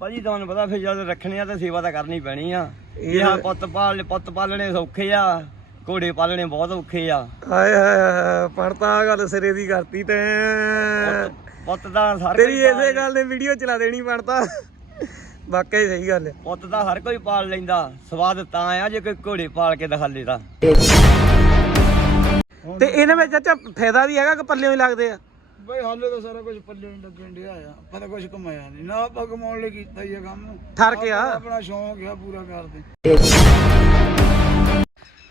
ਭਾਜੀ ਤੁਹਾਨੂੰ ਪਤਾ ਫਿਰ ਜਦ ਰੱਖਣੇ ਆ ਤਾਂ ਸੇਵਾ ਤਾਂ ਕਰਨੀ ਪੈਣੀ ਆ। ਇਹ ਪੁੱਤ ਪਾਲ ਪੁੱਤ ਪਾਲਣੇ ਸੌਖੇ ਆ ਘੋੜੇ ਪਾਲਣੇ ਬਹੁਤ ਔਖੇ ਆ। ਹਾਏ ਹਾਏ ਪੜਤਾ ਆਹ ਗੱਲ ਸਿਰੇ ਦੀ ਕਰਤੀ ਤੇ। ਪੁੱਤ- ਦਾ ਹਰ ਤੇਰੀ ਇਸੇ ਗੱਲ ਨੇ ਵੀਡੀਓ ਚਲਾ ਦੇਣੀ ਪੜਤਾ ਵਾਕਈ ਸਹੀ ਗੱਲ ਹੈ। ਪੁੱਤ ਦਾ ਹਰ ਕੋਈ ਪਾਲ ਲੈਂਦਾ। ਸਵਾਦ ਤਾਂ ਆ ਜੇ ਕੋਈ ਘੋੜੇ ਪਾਲ ਕੇ ਦਿਖਾ ਲੇ ਤਾਂ। ਤੇ ਇਹਨਾਂ ਵਿੱਚ ਚਾਚਾ ਫਾਇਦਾ ਵੀ ਹੈਗਾ ਕਿ ਪੱਲਿਓਂ ਹੀ ਲੱਗਦੇ ਆ? ਬਈ ਹਾਲੇ ਤਾਂ ਸਾਰਾ ਕੁਝ ਪੱਲੇ ਨਹੀਂ ਲੱਗਣ ਡਿਆ ਆ। ਆਪਾਂ ਤਾਂ ਕੁਝ ਕਮਾਇਆ ਨਹੀਂ ਨਾ ਆਪਾਂ ਕਮਾਉਣ ਲਈ ਕੀਤਾ ਹੀ ਆ ਕੰਮ। ਠਰ ਕੇ ਆ ਆਪਾਂ ਆਪਣਾ ਸ਼ੌਂਕ ਆ ਪੂਰਾ ਕਰਦੇ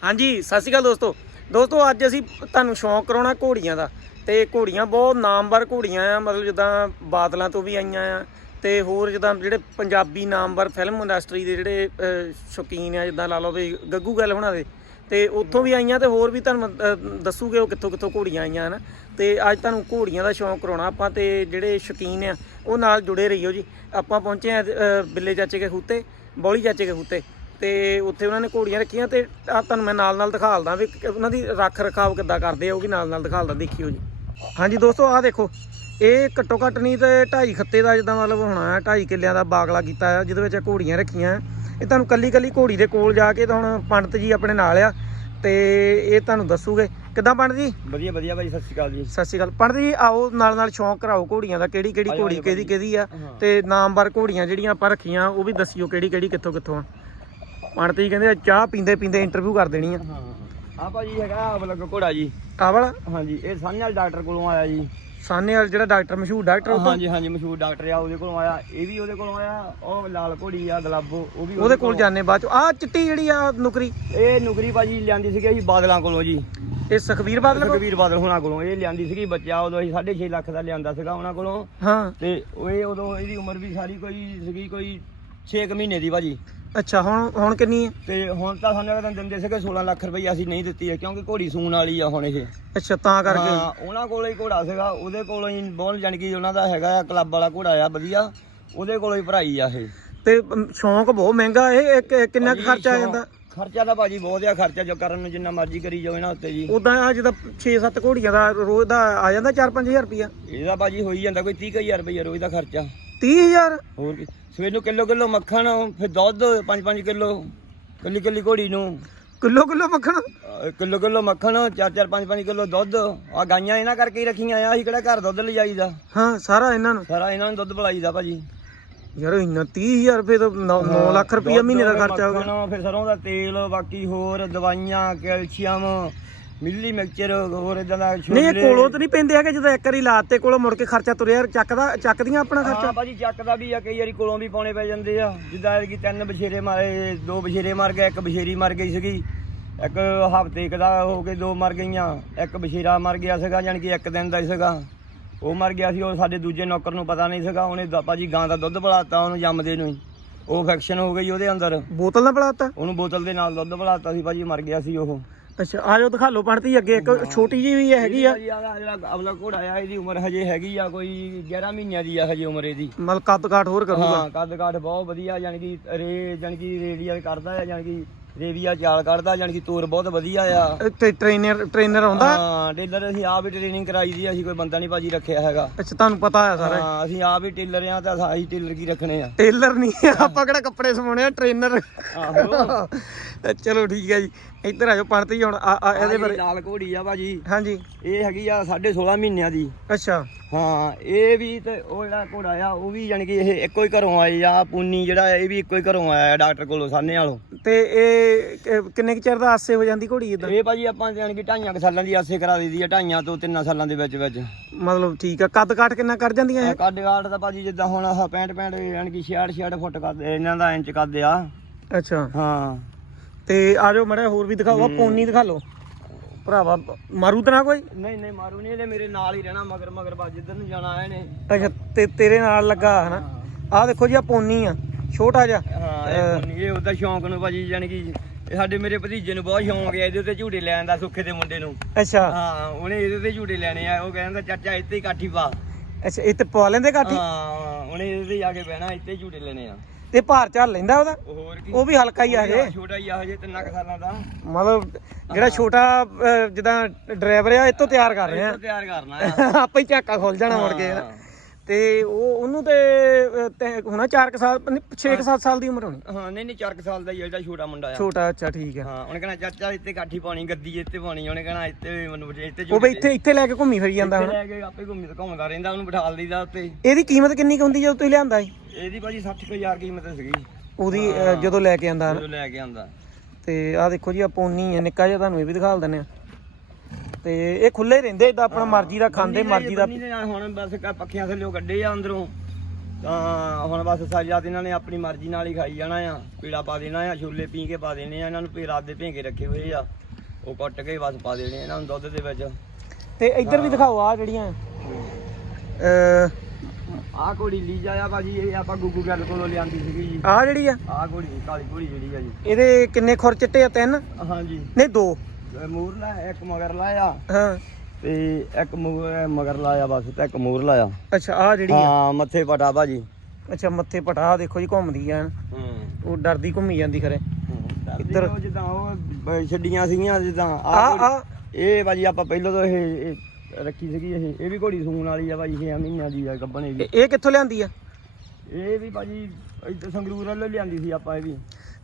ਹਾਂਜੀ ਸਤਿ ਸ਼੍ਰੀ ਅਕਾਲ ਦੋਸਤੋ। ਦੋਸਤੋ ਅੱਜ ਅਸੀਂ ਤੁਹਾਨੂੰ ਸ਼ੌਂਕ ਕਰਾਉਣਾ ਘੋੜੀਆਂ ਦਾ। ਤੇ ਘੋੜੀਆਂ ਬਹੁਤ ਨਾਮਵਰ ਘੋੜੀਆਂ ਆ। ਮਤਲਬ ਜਿੱਦਾਂ ਬਾਦਲਾਂ ਤੋਂ ਵੀ ਆਈਆਂ ਆ। ਤੇ ਹੋਰ ਜਿੱਦਾਂ ਜਿਹੜੇ ਪੰਜਾਬੀ ਨਾਮਵਰ ਫਿਲਮ ਇੰਡਸਟਰੀ ਦੇ ਜਿਹੜੇ ਅਹ, ਸ਼ੌਕੀਨ ਆ ਜਿੱਦਾਂ ਲਾ ਲਓ ਵੀ ਗੱਗੂ ਗੱਲ ਹੋਣਾ ਦੇ। ਤੇ ਉੱਥੋਂ ਵੀ ਆਈਆਂ ਤੇ ਹੋਰ ਵੀ ਤੁਹਾਨੂੰ ਅਹ, ਦੱਸੂਗੇ ਉਹ ਕਿੱਥੋਂ ਕਿੱਥੋਂ ਘੋੜੀਆਂ ਆਈਆਂ ਹਨ? ਤੇ ਅੱਜ ਤੁਹਾਨੂੰ ਘੋੜੀਆਂ ਦਾ ਸ਼ੌਂਕ ਕਰਾਉਣਾ ਆਪਾਂ ਤੇ ਜਿਹੜੇ ਸ਼ੌਕੀਨ ਆ, ਉਹ ਨਾਲ ਜੁੜੇ ਰਹੀਓ ਜੀ। ਆਪਾਂ ਪਹੁੰਚੇ ਆ ਬਿੱਲੇ ਚਾਚੇ ਕੇ ਖੂਤੇ ਬੌਲੀ ਚਾਚੇ ਕੇ ਖੂਤੇ ਤੇ ਉੱਥੇ ਉਹਨਾਂ ਨੇ ਘੋੜੀਆਂ ਰੱਖੀਆਂ ਤੇ ਆ ਤੁਹਾਨੂੰ ਮੈਂ ਨਾਲ ਨਾਲ ਦਿਖਾਲਦਾ ਵੀ ਉਹਨਾਂ ਦੀ ਰੱਖ ਰਖਾਵ ਕਿੱਦਾਂ ਕਰਦੇ ਆ, ਉਹ ਵੀ ਨਾਲ ਨਾਲ ਦਿਖਾਲਦਾ, ਦੇਖਿਓ ਜੀ। ਹਾਂਜੀ ਦੋਸਤੋ, ਆਹ ਦੇਖੋ, ਇਹ ਘੱਟੋ ਘੱਟ ਨਹੀਂ ਤੇ 2.5 ਖੱਤੇ ਦਾ ਜਿੱਦਾਂ ਮਤਲਬ ਹੋਣਾ ਹੈ 2.5 ਕਿੱਲਿਆਂ ਦਾ ਬਾਗਲਾ ਕੀਤਾ ਆ, ਜਿਹਦੇ ਵਿੱਚ ਘੋੜੀਆਂ ਰੱਖੀਆਂ। ਇਹ ਤੁਹਾਨੂੰ ਕੱਲੀ ਕੱਲੀ ਘੋੜੀ ਦੇ ਕੋਲ ਜਾ ਕੇ ਤਾਂ ਹੁਣ ਪੰਡਤ ਜੀ ਆਪਣੇ ਨਾਲ ਆ ਤੇ ਇਹ ਤੁਹਾਨੂੰ ਦੱਸੂਗੇ। ਕਿੱਦਾਂ ਪੰਡਤ ਜੀ ਵਧੀਆ ਵਧੀਆ ਭਾਈ ਸਤਿ ਸ਼੍ਰੀ ਅਕਾਲ ਜੀ। ਸਤਿ ਸ਼੍ਰੀ ਅਕਾਲ। ਪੰਡਤ ਜੀ ਆਓ ਨਾਲ ਨਾਲ ਸ਼ੌਂਕ ਕਰਾਓ ਘੋੜੀਆਂ ਦਾ ਕਿਹੜੀ ਕਿਹੜੀ ਘੋੜੀ ਕਿਹਦੀ। ਕਿਹਦੀ ਆ। ਤੇ ਨਾਮਵਰ ਘੋੜੀਆਂ ਜਿਹੜੀਆਂ ਆਪਾਂ ਰੱਖੀਆਂ ਉਹ ਵੀ ਦੱਸਿਓ ਕਿਹੜੀ ਕਿਹੜੀ ਕਿੱਥੋਂ ਕਿੱਥੋਂ ਆ। ਪੰਡਤ ਜੀ ਕਹਿੰਦੇ ਚਾਹ ਪੀਂਦੇ ਪੀਂਦੇ ਇੰਟਰਵਿਊ ਕਰ ਦੇਣੀ ਆ। ਹਾਂ ਆ ਭਾਜੀ ਹੈਗਾ ਅਬਲਗ ਘੋੜਾ ਜੀ। ਆਹ ਵਾਲਾ? ਹਾਂਜੀ ਇਹ ਸਾਨੇਵਾਲ ਡਾਕਟਰ ਕੋਲੋਂ ਆਇਆ ਜੀ। ਸਾਨੇ ਵਾਲਾ ਜਿਹੜਾ ਡਾਕਟਰ ਮਸ਼ਹੂਰ ਡਾਕਟਰ ਉਹ ਤੋਂ? ਹਾਂਜੀ ਹਾਂਜੀ ਮਸ਼ਹੂਰ ਡਾਕਟਰ ਆ ਉਹਦੇ ਕੋਲੋਂ ਆਇਆ ਇਹ ਵੀ ਉਹਦੇ ਕੋਲੋਂ ਆਇਆ ਉਹ ਲਾਲ ਘੋੜੀ ਆ ਗਲਾਬੋ ਉਹ ਵੀ ਉਹਦੇ ਕੋਲ। ਜਾਣੇ ਬਾਅਦ ਚ। ਆ ਚਿੱਟੀ ਜਿਹੜੀ ਆ ਨੁਕਰੀ? ਇਹ ਨੁਕਰੀ ਭਾਜੀ ਲਿਆਂਦੀ ਸੀਗੀ ਅਸੀਂ ਬਾਦਲਾਂ ਕੋਲੋਂ ਜੀ। ਇਹ ਸੁਖਬੀਰ ਬਾਦਲ ਕੋਲ? ਸੁਖਬੀਰ ਬਾਦਲ ਹੁਣਾਂ ਕੋਲੋਂ। ਇਹ ਲਿਆਂਦੀ ਸੀਗੀ ਬੱਚਾ ਉਦੋਂ ਅਸੀਂ 6.5 ਲੱਖ ਦਾ ਲਿਆਂਦਾ ਸੀਗਾ ਉਹਨਾਂ ਕੋਲੋਂ। ਹਾਂ। ਤੇ ਉਹ ਇਹ ਉਦੋਂ ਇਹਦੀ ਉਮਰ ਵੀ ਸਾਰੀ ਕੋਈ ਸੀਗੀ ਕੋਈ 6 ਮਹੀਨੇ ਦੀ ਭਾਜੀ। ਅੱਛਾ ਹੁਣ ਹੁਣ ਕਿੰਨੀ ਹੈ? ਤੇ ਹੁਣ ਤਾਂ ਸਾਨੂੰ ਕਹਿੰਦੇ ਦਿੰਦੇ ਸੀਗੇ 16 ਲੱਖ ਰੁਪਈਆ ਅਸੀਂ ਨਹੀਂ ਦਿੱਤੀ ਹੈ ਕਿਉਂਕਿ ਘੋੜੀ ਸੂਣ ਵਾਲੀ ਆ ਹੁਣ ਇਹ। ਅੱਛਾ ਤਾਂ ਕਰਕੇ। ਹਾਂ ਉਹਨਾਂ ਕੋਲ ਹੀ ਘੋੜਾ ਸੀਗਾ ਉਹਦੇ ਕੋਲੋਂ ਹੀ ਬਹੁਤ ਜਾਣੀ ਕਿ ਉਹਨਾਂ ਦਾ ਹੈਗਾ ਆ ਕਲੱਬ ਵਾਲਾ ਘੋੜਾ ਆ ਵਧੀਆ। ਉਹਦੇ ਕੋਲੋਂ ਹੀ ਭਰਾਈ ਆ ਇਹ। ਤੇ ਸ਼ੌਂਕ ਬਹੁਤ ਮਹਿੰਗਾ ਇਹ ਕਿੰਨਾ ਖਰਚਾ ਆ ਜਾਂਦਾ ਖਰਚਾ ਤਾਂ ਭਾਜੀ ਬਹੁਤ ਆ ਖਰਚਾ ਜੋ ਕਰਨ ਨੂੰ ਜਿੰਨਾ ਮਰਜ਼ੀ ਕਰੀ ਜਾਓ ਇਹਨਾਂ ਉੱਤੇ ਜੀ। ਉਦਾਂ ਆ ਜਿਹਦਾ 6-7 ਘੋੜੀਆਂ ਦਾ ਰੋਜ਼ ਦਾ ਆ ਜਾਂਦਾ 4-5000 ਰੁਪਿਆ ਇਹਦਾ ਭਾਜੀ ਹੋਈ ਜਾਂਦਾ ਕੋਈ 30000 ਰੁਪਈਆ ਰੋਜ਼ ਦਾ ਖਰਚਾ। 30000 ਹੋਰ ਕੀ। ਸਵੇਰ ਨੂੰ ਕਿਲੋ ਕਿਲੋ ਮੱਖਣ ਫਿਰ ਦੁੱਧ 5-5 ਕਿਲੋ ਕੱਲੀ ਕੱਲੀ ਘੋੜੀ ਨੂੰ। ਕਿਲੋ ਕਿਲੋ ਮੱਖਣ? ਕਿਲੋ ਕਿਲੋ ਮੱਖਣ 4-4 5-5 ਕਿਲੋ ਦੁੱਧ। ਆ ਗਾਈਆਂ ਇਹਨਾਂ ਕਰਕੇ ਹੀ ਰੱਖੀਆਂ ਆ ਅਸੀਂ ਕਿਹੜਾ ਘਰ ਦੁੱਧ ਲਿਜਾਈਦਾ। ਹਾਂ ਸਾਰਾ ਇਹਨਾਂ ਨੂੰ। ਸਾਰਾ ਇਹਨਾਂ ਨੂੰ ਦੁੱਧ ਪਿਲਾਈਦਾ ਭਾਜੀ। ਯਾਰ ਇੰਨਾ 30000 ਰੁਪਏ ਤਾਂ 9 ਲੱਖ ਰੁਪਇਆ ਮਹੀਨੇ ਦਾ ਖਰਚਾ ਹੋ ਗਿਆ। ਫਿਰ ਸਰੋਂ ਦਾ ਤੇਲ ਬਾਕੀ ਹੋਰ ਦਵਾਈਆਂ ਕੈਲਸ਼ੀਅਮ ਮਿਲੀ ਮਿਕਸਚਰ ਹੋਰ ਇਦਾਂ ਦਾ ਨਹੀਂ ਇਹ ਕੋਲੋਂ ਤਾਂ ਨਹੀਂ ਪੈਂਦੇ ਹੈਗੇ ਜਦੋਂ ਇੱਕ ਵਾਰੀ ਲਾਤੇ ਕੋਲੋਂ ਮੁੜ ਕੇ ਖਰਚਾ ਤੁਰਿਆ ਚੱਕਦਾ ਚੱਕਦੀਆਂ ਆਪਣਾ ਹਾਂ ਖਰਚਾ ਭਾਜੀ ਚੱਕਦਾ ਵੀ ਆ ਕਈ ਵਾਰੀ ਕੋਲੋਂ ਵੀ ਪਾਉਣੇ ਪੈ ਜਾਂਦੇ ਆ। ਜਿੱਦਾਂ ਕਿ ਤਿੰਨ ਬਛੇਰੇ ਮਾਰੇ ਦੋ ਬਛੇਰੇ ਮਰ ਗਏ ਇੱਕ ਬਛੇਰੀ ਮਰ ਗਈ ਸੀਗੀ। ਇੱਕ ਹਫ਼ਤੇ ਕੁ ਦਾ ਹੋ ਕੇ ਦੋ ਮਰ ਗਈਆਂ ਇੱਕ ਬਛੇਰਾ ਮਰ ਗਿਆ ਸੀਗਾ ਜਾਣੀ ਕਿ ਇੱਕ ਦਿਨ ਦਾ ਹੀ ਸੀਗਾ। ਉਹ ਮਰ ਗਿਆ ਸੀ ਉਹ ਸਾਡੇ ਦੂਜੇ ਨੌਕਰ ਨੂੰ ਪਤਾ ਨਹੀਂ ਸੀਗਾ ਉਹਨੇ ਭਾਜੀ ਗਾਂ ਦਾ ਦੁੱਧ ਪਿਲਾਤਾ ਉਹਨੂੰ ਜੰਮਦੇ ਨੂੰ ਹੀ। ਉਹ ਇਨਫੈਕਸ਼ਨ ਹੋ ਗਈ ਉਹਦੇ ਅੰਦਰ। ਬੋਤਲ ਨਾਲ ਪਲਾਤਾ? ਉਹਨੂੰ ਬੋਤਲ ਦੇ ਨਾਲ ਦੁੱਧ ਪਿਲਾਤਾ ਸੀ ਭਾਜੀ ਮਰ ਗਿਆ ਸੀ ਉਹ। ਅੱਛਾ ਆ ਜਾਓ ਦਿਖਾ ਲਓ ਪੜਤੀ ਅੱਗੇ ਇੱਕ ਛੋਟੀ ਜਿਹੀ ਵੀ ਹੈਗੀ ਆ। ਜਿਹੜਾ ਅਗਲਾ ਘੋੜਾ ਆ ਇਹਦੀ ਉਮਰ ਹਜੇ ਹੈਗੀ ਆ ਕੋਈ 11 ਮਹੀਨਿਆਂ ਦੀ ਆ ਹਜੇ ਉਮਰ ਇਹਦੀ। ਮਤਲਬ ਕੱਦ ਕਾਠ ਹੋਰ ਕਰੂਗਾ। ਹਾਂ ਕੱਦ ਕਾਠ ਬਹੁਤ ਵਧੀਆ ਯਾਨੀ ਕਿ ਰੇ ਯਾਨੀ ਕਿ ਰੇਡੀਆ ਕਰਦਾ ਆ ਯਾਨੀ ਕਿ ਰੇਵੀਆ ਚਾਲ ਕੱਢਦਾ ਯਾਨੀ ਕਿ ਤੋਰ ਬਹੁਤ ਵਧੀਆ ਆ। ਤੇ ਟ੍ਰੇਨਰ ਟ੍ਰੇਨਰ ਆਉਂਦਾ? ਹਾਂ ਟੇਲਰ ਅਸੀਂ ਆਪ ਹੀ ਟ੍ਰੇਨਿੰਗ ਕਰਾਈ ਦੀ ਆ, ਅਸੀਂ ਕੋਈ ਬੰਦਾ ਨਹੀਂ ਭਾਜੀ ਰੱਖਿਆ ਹੈਗਾ। ਅੱਛਾ ਤੁਹਾਨੂੰ ਪਤਾ ਆ ਸਾਰਾ? ਹਾਂ ਅਸੀਂ ਆਪ ਹੀ ਟੇਲਰ ਆ ਤਾਂ ਅਸੀਂ ਟੇਲਰ ਕੀ ਰੱਖਣੇ ਆ? ਟੇਲਰ ਨਹੀਂ ਆਪਾਂ ਕਿਹੜਾ ਕੱਪੜੇ ਸਵਾਉਣੇ ਆ ਟ੍ਰੇਨਰ ਆਹੋ। ਚਲੋ ਠੀਕ ਹੈ ਜੀ ਇੱਧਰ ਆ ਜਾਓ ਪੜਤੀ ਹੁਣ ਆ- ਆ ਇਹਦੇ ਬਾਰੇ। ਲਾਲ ਘੋੜੀ ਆ ਭਾਜੀ ਹਾਂਜੀ। ਇਹ ਹੈਗੀ ਆ 16.5 ਮਹੀਨਿਆਂ ਦੀ। ਅੱਛਾ। ਹਾਂ ਇਹ ਵੀ ਤੇ ਉਹ ਜਿਹੜਾ ਘੋੜਾ ਆ ਉਹ ਵੀ ਯਾਨੀ ਕਿ ਇਹ ਇੱਕੋ ਹੀ ਘਰੋਂ ਆਏ ਆ ਪੂਨੀ ਜਿਹੜਾ ਇਹ ਵੀ ਇੱਕੋ ਹੀ ਘਰੋਂ ਆਇਆ ਡਾਕਟਰ ਕੋਲੋਂ ਸਾਨੇ ਵਾਲੋਂ। ਤੇ ਇਹ ਕਿ- ਕਿੰਨੇ ਕੁ ਚਿਰ ਦਾ ਆਸੇ ਹੋ ਜਾਂਦੀ ਘੋੜੀ ਇਦਾਂ ਇਹ ਭਾਜੀ ਆਪਾਂ ਯਾਨੀ ਕਿ ਢਾਈਆਂ ਕੁ ਸਾਲਾਂ ਦੀ ਆਸੇ ਕਰਾ ਦਈਦੀ ਆ ਢਾਈਆਂ ਤੋਂ ਤਿੰਨਾਂ ਸਾਲਾਂ ਦੇ ਵਿੱਚ ਵਿੱਚ। ਮਤਲਬ ਠੀਕ ਆ ਕੱਦ ਕਾਠ ਕਿੰਨਾ ਕਰ ਜਾਂਦੀਆਂ ਇਹ? ਕੱਦ ਕਾਠ ਦਾ ਭਾਜੀ ਜਿੱਦਾਂ ਹੁਣ ਆਹ 65 65 ਯਾਨੀ ਕਿ 66 66 ਫੁੱਟ ਕੱਦ ਇਹਨਾਂ ਦਾ ਇੰਚ ਕੱਦ ਆ। ਅੱਛਾ। ਹਾਂ। ਤੇ ਆ ਜਾਓ ਮੜਾ ਹੋਰ ਵੀ ਦਿਖਾਓ ਆ ਪੋਨੀ ਦਿਖਾ ਲਓ। ਭਰਾਵਾ ਮਾਰੂ ਤਾਂ ਨਾ ਕੋਈ? ਨਹੀਂ ਨਹੀਂ ਮਾਰੂ ਨਹੀਂ ਇਹਨੇ ਮੇਰੇ ਨਾਲ ਹੀ ਰਹਿਣਾ ਮਗਰ ਮਗਰ ਬਾ ਜਿੱਧਰ ਨੂੰ ਜਾਣਾ ਆਏ ਨੇ ਅੱਛਾ ਤੇ ਤੇਰੇ ਨਾਲ ਲੱਗਾ ਹਨਾ? ਆ ਦੇਖੋ ਜੀ ਆ ਪੋਨੀ ਆ। ਛੋਟਾ ਜਿਹਾ। ਹਾਂ ਇਹ ਉਹਦਾ ਸ਼ੌਂਕ ਨੂੰ ਭਾਜੀ ਯਾਨੀ ਕਿ ਇਹ ਸਾਡੇ ਮੇਰੇ ਭਤੀਜੇ ਨੂੰ ਬਹੁਤ ਸ਼ੌਂਕ ਹੈ ਇਹਦੇ ਉੱਤੇ ਝੂਟੇ ਲੈਣ ਦਾ ਸੁੱਖੇ ਦੇ ਮੁੰਡੇ ਨੂੰ। ਅੱਛਾ। ਹਾਂ ਉਹਨੇ ਇਹਦੇ ਉੱਤੇ ਝੂਟੇ ਲੈਣੇ ਆ ਉਹ ਕਹਿੰਦਾ ਚਾਚਾ ਇੱਥੇ ਹੀ ਕਾਠੀ ਪਾ। ਅੱਛਾ ਇਹ ਤੇ ਪਵਾ ਲੈਂਦੇ ਕਾਠੀ? ਹਾਂ ਉਹਨੇ ਇਹਦੇ ਤੇ ਆ ਕੇ ਬਹਿਣਾ ਇੱਥੇ ਹੀ ਝੂਟੇ ਲੈਣੇ ਆ। ਤੇ ਭਾਰ ਝੱਲ ਲੈਂਦਾ ਉਹਦਾ? ਉਹ ਹੋਰ ਕੀ। ਉਹ ਵੀ ਹਲਕਾ ਹੀ ਆ ਹਜੇ। ਛੋਟਾ ਹੀ ਆ ਹਜੇ ਤਿੰਨਾਂ ਕੁ ਸਾਲਾਂ ਦਾ। ਮਤਲਬ ਜਿਹੜਾ ਛੋਟਾ ਅਹ, ਜਿੱਦਾਂ ਡਰਾਈਵਰ ਆ ਇਹ ਤੋਂ ਤਿਆਰ ਕਰ ਰਹੇ ਇਹ ਆ ਤੋਂ ਤਿਆਰ ਕਰਨਾ ਆ। ਆਪੇ ਹੀ ਝਾਕਾ ਖੁੱਲ ਜਾਣਾ ਮੁੜ ਕੇ। ਹਾਂ। ਤੇ ਉਹ ਉਹਨੂੰ ਤੇ ਅਹ, ਤੇ ਹੋਣਾ 4 ਸਾਲ 6-7 ਸਾਲ ਦੀ ਉਮਰ ਹੋਣੀ। ਹਾਂ ਨਹੀਂ ਨਹੀਂ 4 ਸਾਲ ਦਾ ਹੀ ਆ ਜਿਹੜਾ ਛੋਟਾ ਮੁੰਡਾ ਆ। ਛੋਟਾ ਅੱਛਾ ਠੀਕ ਹੈ ਹਾਂ ਉਹਨੇ ਕਹਣਾ ਚਾਚਾ ਇੱਥੇ ਕਾਠੀ ਪਾਣੀ ਗੱਦੀ ਇੱਥੇ ਪਾਣੀ ਉਹਨੇ ਕਹਣਾ ਇੱਥੇ ਮੈਨੂੰ ਇੱਥੇ ਉਹ ਬਈ ਇੱਥੇ ਇੱਥੇ ਲੈ ਕੇ ਘੁੰਮੀ ਫਿਰੀ ਜਾਂਦਾ ਹੁਣ। ਲੈ ਕੇ ਆਪੇ ਘੁੰਮੀ ਘੁੰਮਦਾ ਰਹਿੰਦਾ ਉਹਨੂੰ ਬਿਠਾ ਲਈਦਾ ਉੱਤੇ ਇਹਦੀ ਕੀਮਤ ਕਿੰਨੀ ਕੁ ਹੁੰਦੀ ਜਦੋਂ ਤੁਸੀਂ ਲਿਆਂਦਾ ਸੀ? ਇਹਦੀ ਭਾਜੀ 60000 ਕੀਮਤ ਸੀਗੀ। ਉਹਦੀ ਅਹ, ਜਦੋਂ ਲੈ ਕੇ ਆਂਦਾ। ਜਦੋਂ ਲੈ ਕੇ ਆਂਦਾ। ਤੇ ਆਹ ਦੇਖੋ ਜੀ ਆ ਪੋਨੀ ਹੈ ਨਿੱਕਾ ਜਿਹਾ ਤੁਹਾਨੂੰ ਇਹ ਵੀ ਦਿਖਾ ਦਿੰਦੇ ਆ ਤੇ ਇਹ ਖੁੱਲੇ ਰਹਿੰਦੇ ਇਦਾਂ ਆਪਣਾ ਮਰਜ਼ੀ ਦਾ ਖਾਂਦੇ ਮਰਜ਼ੀ ਦਾ ਹੁਣ ਬਸ ਕ- ਪੱਖੀਆਂ ਥੱਲੇ ਕੱਢੇ ਆ ਅੰਦਰੋਂ। ਤਾਂ ਹੁਣ ਬਸ ਰਾਤ ਇਹਨਾਂ ਨੇ ਆਪਣੀ ਮਰਜ਼ੀ ਨਾਲ ਹੀ ਖਾਈ ਜਾਣਾ ਆ। ਪੀੜਾ ਪਾ ਦੇਣਾ ਆ ਛੋਲੇ ਪੀ ਕੇ ਪਾ ਦੇਣੇ ਆ ਇਹਨਾਂ ਨੂੰ ਪੀ ਰਾਤ ਦੇ ਭੇਂਕੇ ਰੱਖੇ ਹੋਏ ਆ। ਉਹ ਕੱਟ ਕੇ ਬਸ ਪਾ ਦੇਣੇ ਆ ਇਹਨਾਂ ਨੂੰ ਦੁੱਧ ਦੇ ਵਿੱਚ। ਤੇ ਇੱਧਰ ਵੀ ਦਿਖਾਓ ਆ ਜਿਹੜੀਆਂ। ਅ ਆਹ ਘੋੜੀ ਲੀਜਾ ਆ ਭਾਜੀ ਇਹ ਆਪਾਂ ਗੁੱਗੂ ਗੱਲ ਕੋਲੋਂ ਲਿਆਂਦੀ ਸੀਗੀ ਜੀ। ਆ ਜਿਹੜੀ ਆ? ਆਹ ਘੋੜੀ ਕਾਲੀ ਘੋੜੀ ਜਿਹੜੀ ਆ ਜੀ। ਇਹਦੇ ਕਿੰਨੇ ਖੁਰ ਚਿੱਟੇ ਆ ਤਿੰਨ? ਹਾਂਜੀ। ਨਹੀਂ ਦੋ। ਮੂਰ ਲਾਇਆ ਇੱਕ ਮਗਰ ਲਾਇਆ। ਹਾਂ। ਤੇ ਇੱਕ ਮੂਰ ਮਗਰ ਲਾਇਆ ਬਸ ਤੇ ਇੱਕ ਮੂਰ ਲਾਇਆ। ਅੱਛਾ ਆ ਜਿਹੜੀ ਆ। ਹਾਂ ਮੱਥੇ ਪਟਾ ਭਾਜੀ। ਅੱਛਾ ਮੱਥੇ ਪਟਾ ਦੇਖੋ ਜੀ ਘੁੰਮਦੀ ਆ ਹੂੰ। ਉਹ ਡਰਦੀ ਘੁੰਮੀ ਜਾਂਦੀ ਖਰੇ। ਇੱਧਰ ਇੱਧਰ- ਜਿੱਦਾਂ ਉਹ ਬ- ਛੱਡੀਆਂ ਸੀਗੀਆਂ ਜਿੱਦਾਂ ਆ ਆਹ ਆ ਘੋੜੀ- ਇਹ ਭਾਜੀ ਆਪਾਂ ਪਹਿਲਾਂ ਤੋਂ ਇਹ ਇਹ ਰੱਖੀ ਸੀਗੀ ਇਹ ਇਹ ਵੀ ਘੋੜੀ ਸੂਣ ਵਾਲੀ ਆ ਭਾਜੀ 6 ਮਹੀਨਿਆਂ ਦੀ ਆ ਗੱਬਣ ਇਹ ਵੀ ਇਹ- ਇਹ ਕਿੱਥੋਂ ਲਿਆਂਦੀ ਆ? ਇਹ ਵੀ ਭਾਜੀ ਇੱਧਰ ਸੰਗਰੂਰ ਵੱਲੋਂ ਲਿਆਂਦੀ ਸੀ ਆਪਾਂ ਇਹ ਵੀ।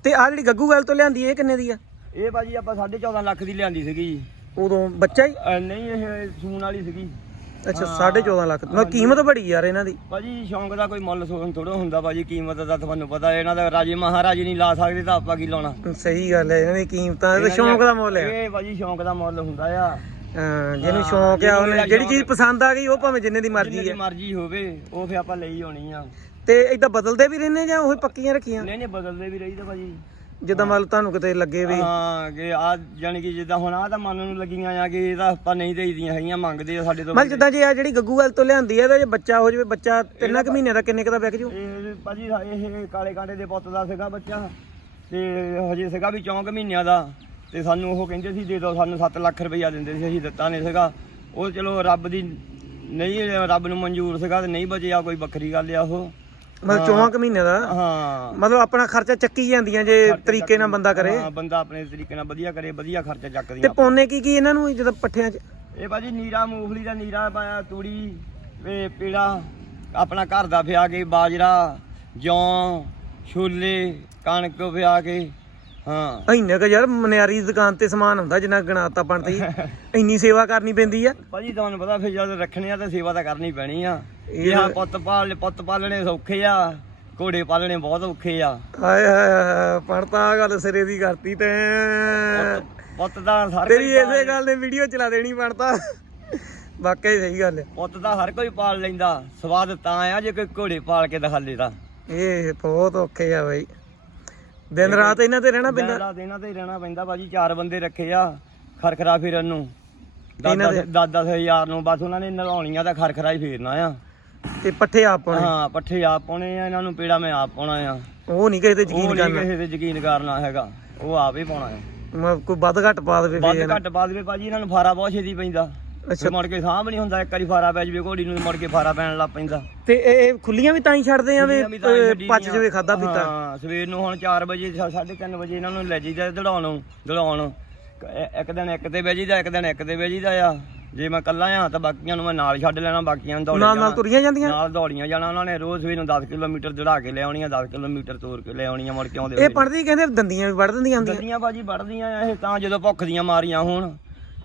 ਤੇ ਆ ਜਿਹੜੀ ਗੱਗੂ ਗੱਲ ਤੋਂ ਲਿਆਂਦੀ ਇਹ ਕਿੰਨੇ ਦੀ ਆ? ਇਹ ਭਾਜੀ ਆਪਾਂ 14.5 ਲੱਖ ਦੀ ਲਿਆਂਦੀ ਸੀਗੀ ਜੀ। ਉਦੋਂ ਬੱਚਾ ਹੀ? ਅਹ ਨਹੀਂ ਇਹ ਸੂਣ ਵਾਲੀ ਸੀਗੀ। ਅੱਛਾ 14.5 ਲੱਖ। ਮਤਲਬ ਕੀਮਤ ਬੜੀ ਯਾਰ ਇਹਨਾਂ ਦੀ। ਭਾਜੀ ਸ਼ੌਂਕ ਦਾ ਕੋਈ ਮੁੱਲ ਥੋੜਾ ਹੁੰਦਾ ਭਾਜੀ ਕੀਮਤ ਦਾ ਤੁਹਾਨੂੰ ਪਤਾ ਇਹਨਾਂ ਦਾ ਰਾਜੇ ਮਹਾਰਾਜੇ ਨਹੀਂ ਲਾ ਸਕਦੇ ਤਾਂ ਆਪਾਂ ਕੀ ਲਾਉਣਾ। ਸਹੀ ਗੱਲ ਹੈ ਇਹਨਾਂ ਦੀ ਕੀਮਤਾਂ ਤੇ ਸ਼ੌਂਕ ਦਾ ਮੁੱਲ ਹੈ ਇਹ ਭਾਜੀ ਸ਼ੌਂਕ ਦਾ ਮੁੱਲ ਹੁੰਦਾ ਆ। ਹਾਂ, ਜਿਹਨੂੰ ਸ਼ੌਂਕ ਆ ਉਹਨੇ ਜਿਹੜੀ ਚੀਜ਼ ਪਸੰਦ ਆ ਗਈ ਉਹ ਭਾਵੇਂ ਜਿੰਨੇ ਦੀ ਮਰਜ਼ੀ ਜਿੰਨੀ ਹੈ ਮਰਜ਼ੀ ਹੋਵੇ ਉਹ ਫੇ ਆਪਾਂ ਲਈ ਹੋਣੀ ਆ। ਤੇ ਇਦਾਂ ਬਦਲਦੇ ਵੀ ਰਹਿੰਦੇ ਜਾਂ ਉਹ ਪੱਕੀਆਂ ਰੱਖੀਆਂ? ਨਹੀਂ ਨਹੀਂ ਬਦਲਦੇ ਵੀ ਰਹੀਦਾ ਭਾਜੀ। ਜਿੱਦਾਂ ਮਤਲਬ ਤੁਹਾਨੂੰ ਕਿਤੇ ਲੱਗੇ ਵੀ। ਹਾਂ ਕਿ ਆ ਜਾਣੀ ਕਿ ਜਿੱਦਾਂ ਹੁਣ ਆ ਤਾਂ ਮਨ ਨੂੰ ਲੱਗੀਆਂ ਆ ਕਿ ਇਹ ਤਾਂ ਆਪਾਂ ਨਹੀਂ ਦੇਈਦੀਆਂ ਹੈਗੀਆਂ ਮੰਗਦੇ ਆ ਸਾਡੇ ਤੋਂ ਮਤਲਬ ਜਿੱਦਾਂ ਜੇ ਆ ਜਿਹੜੀ ਗੱਗੂ ਗੱਲ ਤੋਂ ਲਿਆਂਦੀ ਹੈ ਇਹਦਾ ਜੇ ਬੱਚਾ ਹੋ ਜਾਵੇ ਬੱਚਾ ਤਿੰਨਾਂ ਕੁ ਮਹੀਨੇ ਦਾ ਕਿੰਨੇ ਕੁ ਦਾ ਵਿਕ ਜੂ? ਇਹ ਭਾਜੀ ਇਹ ਕਾਲੇ ਕਾਂਟੇ ਦੇ ਪੁੱਤ ਦਾ ਸੀਗਾ ਬੱਚਾ ਤੇ ਹਜੇ ਸੀਗਾ ਵੀ ਚੌਂਕ ਮਹੀਨਿਆਂ ਦਾ ਤੇ ਸਾਨੂੰ ਉਹ ਕਹਿੰਦੇ ਸੀ ਦੇ ਦਿਓ ਸਾਨੂੰ 7 ਲੱਖ ਰੁਪਈਆ ਦਿੰਦੇ ਸੀ ਅਸੀਂ ਦਿੱਤਾ ਨਹੀਂ ਸੀਗਾ। ਉਹ ਚਲੋ ਰੱਬ ਦੀ ਨਹੀਂ ਰੱਬ ਨੂੰ ਮਨਜ਼ੂਰ ਸੀਗਾ ਤੇ ਨਹੀਂ ਬਚਿਆ ਕੋਈ ਵੱਖਰੀ ਗੱਲ ਆ ਉਹ। ਮਤਲਬ ਚੌਹਾਂ ਕੁ ਮਹੀਨੇ ਦਾ। ਹਾਂ। ਮਤਲਬ ਆਪਣਾ ਖਰਚਾ ਚੱਕੀ ਜਾਂਦੀਆਂ ਜੇ ਤਰੀਕੇ ਨਾਲ ਬੰਦਾ ਕਰੇ। ਹਾਂ ਬੰਦਾ ਆਪਣੇ ਤਰੀਕੇ ਨਾਲ ਵਧੀਆ ਕਰੇ ਵਧੀਆ ਖਰਚਾ ਤੇ ਚੱਕਦੀਆਂ ਪੌਨੇ ਕੀ ਕੀ ਇਹਨਾਂ ਨੂੰ ਜਦੋਂ ਪੱਠਿਆਂ 'ਚ? ਇਹ ਭਾਜੀ ਨੀਰਾ ਮੂੰਗਫਲੀ ਦਾ ਨੀਰਾ ਪਾਇਆ ਤੂੜੀ ਇਹ ਪੀੜਾ ਆਪਣਾ ਘਰ ਦਾ ਫਿਆ ਕੇ ਬਾਜਰਾ ਜੌਂ ਛੋਲੇ ਕਣਕ ਫਿਆ ਕੇ। ਹਾਂ। ਇੰਨੇ ਕੁ ਯਾਰ ਮਨਿਆਰੀ ਦੀ ਦੁਕਾਨ ਤੇ ਸਮਾਨ ਹੁੰਦਾ ਜਿੰਨਾ ਗਣਾਤਾ ਬਣਦਾ ਇੰਨੀ ਸੇਵਾ ਕਰਨੀ ਪੈਂਦੀ ਆ। ਭਾਜੀ ਤੁਹਾਨੂੰ ਪਤਾ ਫਿਰ ਜਦ ਰੱਖਣੇ ਆ ਤਾਂ ਸੇਵਾ ਤਾਂ ਕਰਨੀ ਪੈਣੀ ਆ। ਇਹ ਇਹ ਪੁੱਤ ਪਾਲ ਪੁੱਤ ਪਾਲਣੇ ਸੌਖੇ ਆ ਘੋੜੇ ਪਾਲਣੇ ਬਹੁਤ ਔਖੇ ਆ। ਹਾਏ ਹਾਏ ਪੜਤਾ ਗੱਲ ਸਿਰੇ ਦੀ ਕਰਤੀ ਤੇ। ਪੁੱਤ- ਦਾ ਹਰ ਤੇਰੀ ਇਸੇ ਗੱਲ ਨੇ ਵੀਡੀਓ ਚਲਾ ਦੇਣੀ ਪੜਤਾ ਵਾਕਈ ਸਹੀ ਗੱਲ ਹੈ ਪੁੱਤ ਦਾ ਹਰ ਕੋਈ ਪਾਲ ਲੈਂਦਾ ਸਵਾਦ ਤਾਂ ਆ ਜੇ ਕੋਈ ਘੋੜੇ ਪਾਲ ਕੇ ਦਿਖਾਲੇ ਤਾਂ। ਇਹ ਬਹੁਤ ਔਖੇ ਆ ਬਈ। ਦਿਨ ਰਾਤ ਇਹਨਾਂ ਤੇ ਰਹਿਣਾ ਪੈਂਦਾ। ਬਿੰਦਾ ਦੇਣਾ ਤੇ ਹੀ ਰਹਿਣਾ ਪੈਂਦਾ ਭਾਜੀ ਚਾਰ ਬੰਦੇ ਰੱਖੇ ਆ ਖਰਖਰਾ ਫਿਰਨ ਨੂੰ। ਇਹਨਾਂ ਦੇ- 10 ਹਜ਼ਾਰ ਨੂੰ ਬਸ ਉਹਨਾਂ ਨੇ ਨਲਾਉਣੀਆਂ ਤਾਂ ਖਰਖਰਾ ਹੀ ਫੇਰਨਾ ਆ। ਤੇ ਪੱਠੇ ਆਪ ਪਾਉਣੇ। ਹਾਂ ਪੱਠੇ ਆਪ ਪਾਉਣੇ ਆ ਇਹਨਾਂ ਨੂੰ ਪੀੜਾ ਮੈਂ ਆਪ ਪਾਉਣਾ ਆ। ਉਹ ਨਹੀਂ ਕਿਸੇ ਤੇ ਉਹ ਯਕੀਨ ਨਹੀਂ ਕਰਨਾ। ਕਿਸੇ ਤੇ ਯਕੀਨ ਕਰਨਾ ਹੈਗਾ ਉਹ ਆਪ ਹੀ ਪਾਉਣਾ ਹੈ ਮੈਂ ਕੋਈ ਵੱਧ ਘੱਟ ਪਾ ਦੇਵੇ ਵੱਧ ਫੇਰ। ਘੱਟ ਪਾ ਦੇਵੇ ਭਾਜੀ ਇਹਨਾਂ ਨੂੰ ਫਾਰਾ ਬਹੁਤ ਛੇਤੀ ਪੈਂਦਾ। ਅੱਛਾ। ਮੁੜ ਕੇ ਸਾਹ ਵੀ ਨਹੀਂ ਹੁੰਦਾ ਇੱਕ ਵਾਰੀ ਫਾਰਾ ਪੈ ਜਵੇ ਘੋੜੀ ਨੂੰ ਮੁੜ ਕੇ ਫਾਰਾ ਪੈਣ ਲੱਗ ਪੈਂਦਾ। ਤੇ ਇਹ ਇਹ ਖੁੱਲੀਆਂ ਵੀ ਤਾਂ ਹੀ ਛੱਡਦੇ ਆ ਵੀ ਖੁੱਲੀਆਂ ਵੀ ਤਾਂ ਹੀ ਅਹ, ਛੱਡੀ ਪਚ ਦੀਆਂ। ਜਵੇ ਖਾਦਾ ਪੀਤਾ। ਹਾਂ ਸਵੇਰ ਨੂੰ ਹੁਣ 4 ਵਜੇ 3:30 ਵਜੇ ਇਹਨਾਂ ਨੂੰ ਲੈ ਜੀਦਾ ਦੜਾਉਣ ਨੂੰ ਦੜਾਉਣ ਇੱਕ ਦਿਨ ਇੱਕ ਤੇ ਬੈਜੀਦਾ ਇੱਕ ਦਿਨ ਇੱਕ ਤੇ ਬੈਜੀਦਾ ਆ। ਜੇ ਮੈਂ ਕੱਲਾ ਆ ਤਾਂ ਬਾਕੀਆਂ ਨੂੰ ਮੈਂ ਨਾਲ ਛੱਡ ਲੈਣਾ ਬਾਕੀਆਂ ਨੂੰ ਦੌੜੇ ਨਾਲ। ਤੁਰੀਆਂ ਜਾਂਦੀਆਂ? ਨਾਲ ਦੌੜੀਆਂ ਜਾਣਾ ਉਹਨਾਂ ਨੇ ਰੋਜ਼ ਸਵੇਰ ਨੂੰ 10 ਕਿਲੋਮੀਟਰ ਦੜਾ ਕੇ ਲੈ ਆਉਣੀਆਂ 10 ਕਿਲੋਮੀਟਰ ਤੋਰ ਕੇ ਲੈ ਆਉਣੀਆਂ ਮੁੜ ਕੇ ਆਉਂਦੇ ਇਹ ਪੜਦੀ ਕਹਿੰਦੇ ਦੰਦੀਆਂ ਵੀ ਵੜ ਦਿੰਦੀਆਂ ਹੁੰਦੀਆਂ। ਦੰਦੀਆਂ ਬਾਜੀ ਵੱਢਦੀਆਂ ਆ ਇਹ ਤਾਂ ਜਦੋਂ ਭੁੱਖ ਦੀਆਂ ਮਾਰੀਆਂ ਹੋਣ।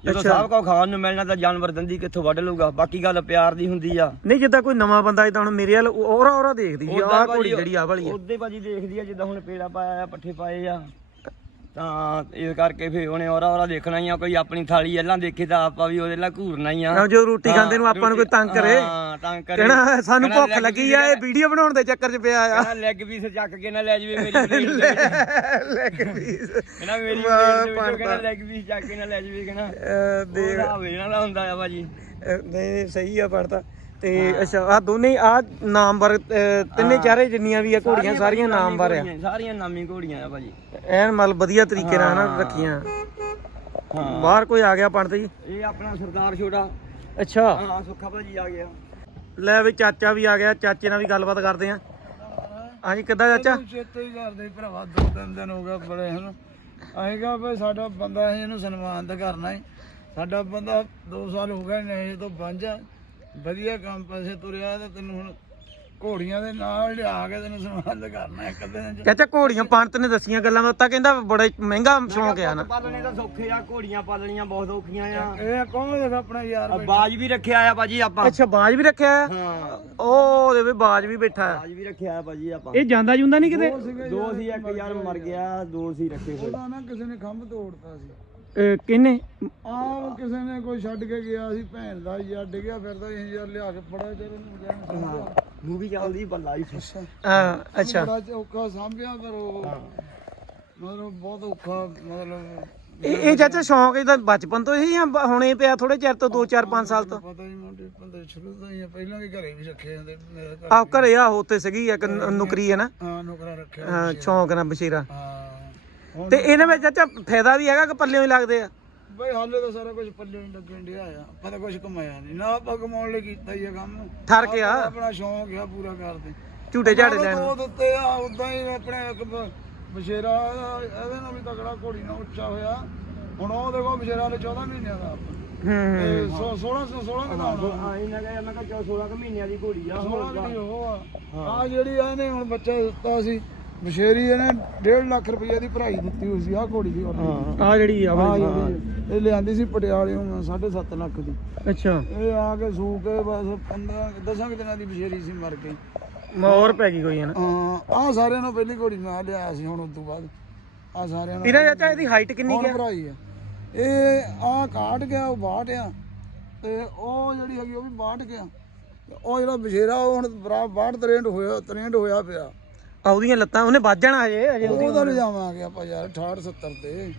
ਜਦੋਂ ਸਭ ਕੋ ਖਾਣ ਨੂੰ ਮਿਲਣਾ ਤਾਂ ਜਾਨਵਰ ਦੰਦੀ ਕਿੱਥੋਂ ਵੱਢ ਲਊਗਾ? ਬਾਕੀ ਗੱਲ ਪਿਆਰ ਦੀ ਹੁੰਦੀ ਆ। ਨਹੀਂ ਜਿੱਦਾਂ ਕੋਈ ਨਵਾਂ ਬੰਦਾ ਇਦਾਂ ਹੁਣ ਮੇਰੇ ਵੱਲ ਔਰਾ ਔਰਾ ਦੇਖਦੀ ਜੀ ਆਹ ਘੋੜੀ ਜਿਹੜੀ ਆ ਵਾਲੀ ਆ। ਉਹਦੇ ਭਾਜੀ ਦੇਖਦੀ ਆ ਜਿੱਦਾਂ ਹੁਣ ਪੇੜਾ ਪਾਇਆ ਆ ਪੱਠੇ ਪਾਏ ਆ। ਤਾਂ ਇਸ ਕਰਕੇ ਫੇ ਉਹਨੇ ਔਰਾ ਔਰਾ ਦੇਖਣਾ ਹੀ ਆ ਕੋਈ ਆਪਣੀ ਥਾਲੀ ਅੱਲਾਂ ਦੇਖੇ ਤਾਂ ਆਪਾਂ ਵੀ ਉਹਦੇ ਨਾਲ ਘੂਰਨਾ ਹੀ ਆ। ਨਾ ਜੋ ਰੋਟੀ ਖਾਂਦੇ ਨੂੰ ਆਪਾਂ ਨੂੰ ਕੋਈ ਤੰਗ ਕਰੇ। ਹਾਂ ਤੰਗ ਕਰੇ। ਕਹਿਣਾ ਸਾਨੂੰ ਭੁੱਖ ਲੱਗੀ ਆ ਇਹ ਵੀਡੀਓ ਬਣਾਉਣ ਦੇ ਚੱਕਰ 'ਚ ਪਿਆ ਆ। ਲੈਗ ਪੀਸ ਚੱਕ ਕੇ ਨਾ ਲੈ ਜਾਵੇ ਮੇਰੀ ਪਲੇਟ ਲੈਗ ਪੀਸ ਕਹਿੰਦਾ ਮੇਰੀ ਪਲੇਟ ਕਹਿੰਦਾ ਲੈਗ ਪੀਸ ਚੱਕ ਕੇ ਨਾ ਲੈ ਜਾਵੇ ਕਹਿੰਦਾ ਦੇਖ। ਹਿਸਾਬ ਇਹਨਾਂ ਦਾ ਹੁੰਦਾ ਆ ਭਾਜੀ। ਨਹੀਂ, ਸਹੀ ਆ ਪੜਦਾ ਤੇ ਅੱਛਾ ਆ ਦੋਨੇ ਆ ਨਾਮਵਰ ਤਿੰਨੇ ਚਾਰੇ ਜਿੰਨੀਆਂ ਵੀ ਆ ਘੋੜੀਆਂ ਸਾਰੀਆਂ ਨਾਮਵਰ ਆ। ਸਾਰੀਆਂ ਨਾਮੀ ਘੋੜੀਆਂ ਆ ਭਾਜੀ। ਐਨ ਮਤਲਬ ਵਧੀਆ ਤਰੀਕੇ ਨਾਲ ਨਾ ਰੱਖੀਆਂ। ਹਾਂ। ਬਾਹਰ ਕੋਈ ਆ ਗਿਆ ਪੰਡਤ ਜੀ? ਇਹ ਆਪਣਾ ਸਰਦਾਰ ਛੋਟਾ। ਅੱਛਾ। ਹਾਂ ਸੁੱਖਾ ਭਾਜੀ ਆ ਗਿਆ। ਲੈ ਵੀ ਚਾਚਾ ਵੀ ਆ ਗਿਆ ਚਾਚੇ ਨਾਲ ਵੀ ਗੱਲਬਾਤ ਕਰਦੇ ਆ। ਹਾਂਜੀ ਕਿੱਦਾਂ ਚਾਚਾ? ਚੇਤੇ ਹੀ ਕਰਦੇ ਭਰਾਵਾ ਦੋ ਤਿੰਨ ਦਿਨ ਹੋ ਗਏ ਬੜੇ ਹਨ। ਕਿਹਾ ਵੀ ਸਾਡਾ ਬੰਦਾ ਇਹਨੂੰ ਸਨਮਾਨਿਤ ਕਰਨਾ ਹੈ ਸਾਡਾ ਬੰਦਾ 2 ਸਾਲ ਹੋ ਗਏ ਨਸ਼ੇ ਤੋਂ ਵਾਂਝਾ ਵਧੀਆ ਕੰਮ ਪਾਸੇ ਤੁਰਿਆ ਤੇ ਤੈਨੂੰ ਹੁਣ ਘੋੜੀਆਂ ਦੇ ਨਾਲ ਲਿਆ ਕੇ ਤੈਨੂੰ ਸਨਮਾਨ ਕਰਨਾ ਇੱਕ ਦਿਨ ਚ। ਚਾਚਾ ਘੋੜੀਆਂ ਪੰਤ ਨੇ ਦੱਸੀਆਂ ਗੱਲਾਂ ਮੈਂ ਤਾਂ ਕਹਿੰਦਾ ਬੜਾ ਹੀ ਮਹਿੰਗਾ ਸ਼ੌਂਕ ਆ ਨਾ। ਪਾਲਣੇ ਤਾਂ ਸੌਖੇ ਆ ਘੋੜੀਆਂ ਪਾਲਣੀਆਂ ਬਹੁਤ ਔਖੀਆਂ ਆ। ਇਹ ਕੌਣ ਦੇਖ ਆਪਣਾ ਯਾਰ ਬਾਜ ਵੀ ਰੱਖਿਆ ਆ ਭਾਜੀ ਆਪਾਂ। ਅੱਛਾ ਬਾਜ ਵੀ ਰੱਖਿਆ ਆ? ਹਾਂ। ਉਹ ਉਹਦੇ ਵੀ ਬਾਜ ਵੀ ਬੈਠਾ ਆ। ਬਾਜ ਵੀ ਰੱਖਿਆ ਆ ਭਾਜੀ ਆਪਾਂ। ਇਹ ਜਾਂਦਾ ਜੁੰਦਾ ਨਹੀਂ ਕਿਤੇ? ਦੋ ਸੀ ਇੱਕ ਯਾਰ ਮਰ ਗਿਆ ਦੋ ਸੀ ਰੱਖੇ ਹੋਏ। ਉਹਦਾ ਨਾ ਕਿਸੇ ਨੇ ਖੰਭ ਤੋੜਤਾ ਸੀ। ਕਿਹਨੇ? ਆਹ ਕਿਸੇ ਨੇ ਕੋਈ ਛੱਡ ਕੇ ਗਿਆ ਸੀ ਭੈਣ ਦਾ ਯਾਰ ਡਿੱਗਿਆ ਫਿਰਦਾ ਸੀ ਯਾਰ ਲਿਆ ਕੇ ਫੜਾ ਤੇ ਉਹਨੂੰ ਗਿਆ ਹਾਂ ਮੂਵੀ ਚੱਲਦੀ ਬੱਲਾ ਹੀ ਹਾਂ ਅੱਛਾ। ਬੜਾ ਔਖਾ ਸਾਂਭਿਆ ਪਰ ਉਹ ਮਤਲਬ ਬਹੁਤ ਔਖਾ ਮਤਲਬ ਇਹ ਇਹ ਚਾਚਾ ਸ਼ੌਂਕ ਇਹਦਾ ਬਚਪਨ ਤੋਂ ਹੀ ਜਾਂ ਹੁਣ ਇਹ ਪਿਆ ਥੋੜੇ ਚਿਰ ਤੋਂ 2 4 5 ਸਾਲ ਤੋਂ? ਪਤਾ ਨਹੀਂ ਮੁੰਡੇ ਬੰਦੇ ਸ਼ੁਰੂ ਤੋਂ ਹੀ ਆ, ਪਹਿਲਾਂ ਵੀ ਘਰੇ ਵੀ ਰੱਖੇ ਹੁੰਦੇ ਮੇਰੇ ਘਰ ਆਹ ਘਰੇ ਆ ਉੱਤੇ ਸੀਗੀ ਇੱਕ ਨ- ਨੁਕਰੀ ਹੈ ਨਾ? ਹਾਂ ਨੌਕਰਾ ਰੱਖਿਆ ਹਾਂ, ਸ਼ੌਂਕ ਨਾਲ ਬਸ਼ੀਰਾ। ਹਾਂ। ਤੇ ਇਹਨਾਂ ਵਿੱਚ ਚਾਚਾ ਫਾਇਦਾ ਵੀ ਹੈਗਾ ਕਿ ਪੱਲਿਓਂ ਹੀ ਲੱਗਦੇ ਆ? ਬਈ ਹਾਲੇ ਤਾਂ ਸਾਰਾ ਕੁਝ ਪੱਲੇ ਨਹੀਂ ਲੱਗਣ ਡਿਆ ਆ ਪਤਾ ਕੁਝ ਕਮਾਇਆ ਨਹੀਂ ਨਾ ਆਪਾਂ ਕਮਾਉਣ ਲਈ ਕੀਤਾ ਹੀ ਆ ਕੰਮ। ਠਰ ਕੇ ਆ। ਆਪਣਾ ਸ਼ੌਂਕ ਆ ਪੂਰਾ ਕਰਦੇ ਝੂਟੇ ਝਾੜੇ ਲੈਣ। ਉਹ ਦਿੱਤੇ ਆ ਉਦਾਂ ਹੀ ਆਪਣੇ ਇੱਕ ਬਸ਼ੇਰਾ ਇਹਦੇ ਨਾਲ ਵੀ ਤਗੜਾ ਘੋੜੀ ਨਾਲ ਉੱਚਾ ਹੋਇਆ। ਹੁਣ ਉਹ ਦੇਖੋ ਬਸ਼ੇਰਾ ਵਾਲੇ 14 ਮਹੀਨਿਆਂ ਦਾ ਹੂੰ ਤੇ ਹੂੰ। 16 16 ਕਢਾਉਣਾ ਆਈ ਨਾ ਗਿਆ ਮੈਂ ਕਿਹਾ 16 ਕੁ ਮਹੀਨਿਆਂ ਦੀ ਘੋੜੀ ਆ 16 ਕਢੀ ਉਹ ਆ। ਆ ਜਿਹੜੀ ਇਹਨੇ ਹੁਣ ਬੱਚਾ ਦਿੱਤਾ ਸੀ ਬਸ਼ੇਰੀ ਇਹਨੇ 1.5 ਲੱਖ ਰੁਪਏ ਦੀ ਭਰਾਈ ਦਿੱਤੀ ਹੋਈ ਸੀ ਆ ਘੋੜੀ ਦੀ ਹਾਂ। ਆ ਜਿਹੜੀ ਆ ਆ ਜਿਹੜੀ ਇਹ ਲਿਆਂਦੀ ਸੀ ਪਟਿਆਲੇੋਂ 7.5 ਲੱਖ ਦੀ। ਅੱਛਾ। ਇਹ ਆ ਕੇ ਸੂ ਕੇ ਬਸ 15 10 ਦਿਨਾਂ ਦੀ ਬਸ਼ੇਰੀ ਸੀ ਮਰ ਗਈ। ਮੋਰ ਪੈ ਗਈ ਕੋਈ ਹੈ ਨਾ ਹਾਂ ਆ ਸਾਰਿਆਂ ਨੂੰ ਪਹਿਲੀ ਘੋੜੀ ਮੈਂ ਲਿਆਇਆ ਸੀ ਹੁਣ ਉਸ ਤੋਂ ਬਾਅਦ। ਆ ਸਾਰਿਆਂ ਨੂੰ ਤੇਰਾ ਚਾਚਾ ਇਹਦੀ ਹਾਈਟ ਕਿੰਨੀ ਹੁਣ ਹੈ ਭਰਾਈ ਆ? ਇਹ ਆ ਕਾਟ ਗਿਆ ਉਹ ਬਾਟ ਆ। ਤੇ ਉਹ ਜਿਹੜੀ ਹੈਗੀ ਉਹ ਵੀ ਬਾਟ ਗਿਆ। ਤੇ ਉਹ ਜਿਹੜਾ ਬਸ਼ੇਰਾ ਉਹ ਹੁਣ ਬਰਾ ਬਾਟ ਤਰੇਂਡ ਹੋਇਆ ਤਰੇਂਡ ਹੋਇਆ ਪਿਆ। ਆ ਉਹਦੀਆਂ ਲੱਤਾਂ ਉਹਨੇ ਵੱਜ ਜਾਣਾ ਹਜੇ ਹਜੇ ਉਹਦੀ ਉਹਦਾ ਲਿਜਾਵਾਂਗੇ ਆਪਾਂ ਯਾਰ 68 70 ਤੇ।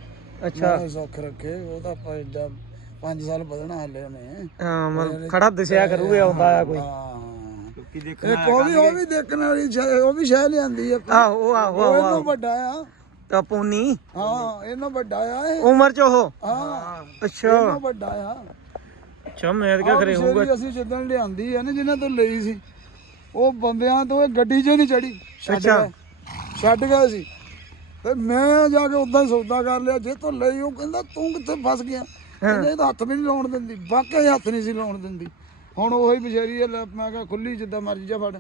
ਅੱਛਾ। ਨਾਲੇ ਸੁੱਖ ਰੱਖੇ ਉਹ ਤਾਂ ਆਪਾਂ ਏਡਾ 5 ਸਾਲ ਵਧਣਾ ਹਲੇ ਉਹਨੇ। ਹਾਂ ਮਤਲਬ ਖੜਾ ਦਿਸਿਆ ਕਰੂਗੇ ਆਉਂਦਾ ਆ ਕੋਈ। ਹਾਂ। ਕਿ ਦੇਖ ਇੱਕ ਉਹ ਵੀ ਉਹ ਵੀ ਦੇਖਣ ਵਾਲੀ ਸ਼ੈ- ਉਹ ਵੀ ਸ਼ੈ ਲਿਆਂਦੀ ਆ ਆਹੋ ਆਹੋ ਉਹ ਆਹੋ। ਇਹਨੂੰ ਵੱਡਾ ਆ। ਤਾਂ ਪੂਨੀ ਹਾਂ ਇਹਨੂੰ ਵੱਡਾ ਆ ਇਹ। ਉਮਰ ਚ ਉਹ? ਹਾਂ ਅੱਛਾ। ਇਹਨੂੰ ਵੱਡਾ ਆ। ਅੱਛਾ ਮੈਂ ਤਾਂ ਕਿਹਾ ਆਹ ਖਰੇ ਹੋਊਗਾ। ਅਸੀਂ ਜਿੱਦਣ ਲਿਆਂਦੀ ਆ ਨਾ ਜਿਨ੍ਹਾਂ ਤੋਂ ਲਈ ਸੀ ਉਹ ਬੰਦਿਆਂ ਤੋਂ ਇਹ ਗੱਡੀ 'ਚ ਨਹੀਂ ਚੜੀ ਛੱਡ ਅੱਛਾ। ਗਏ ਛੱਡ ਗਏ ਸੀ। ਤੇ ਮੈਂ ਜਾ ਕੇ ਉਦਾਂ ਸੌਦਾ ਕਰ ਲਿਆ। ਜੇ ਤੋਂ ਲਈ ਉਹ ਕਹਿੰਦਾ ਤੂੰ ਕਿੱਥੇ ਫਸ ਗਿਆ? ਤਾਂ ਹੱਥ ਵੀ ਨਹੀਂ ਲਾਉਣ ਦਿੰਦੀ। ਵਾਕਈ ਹੱਥ ਨਹੀਂ ਸੀ ਲਾਉਣ ਦਿੰਦੀ। ਹੁਣ ਉਹੀ ਬਸ਼ੇਰੀ ਆ ਲੈ ਮੈਂ ਕਿਹਾ ਖੁੱਲੀ ਜਿੱਦਾਂ ਮਰਜ਼ੀ ਜਾ ਫੜ।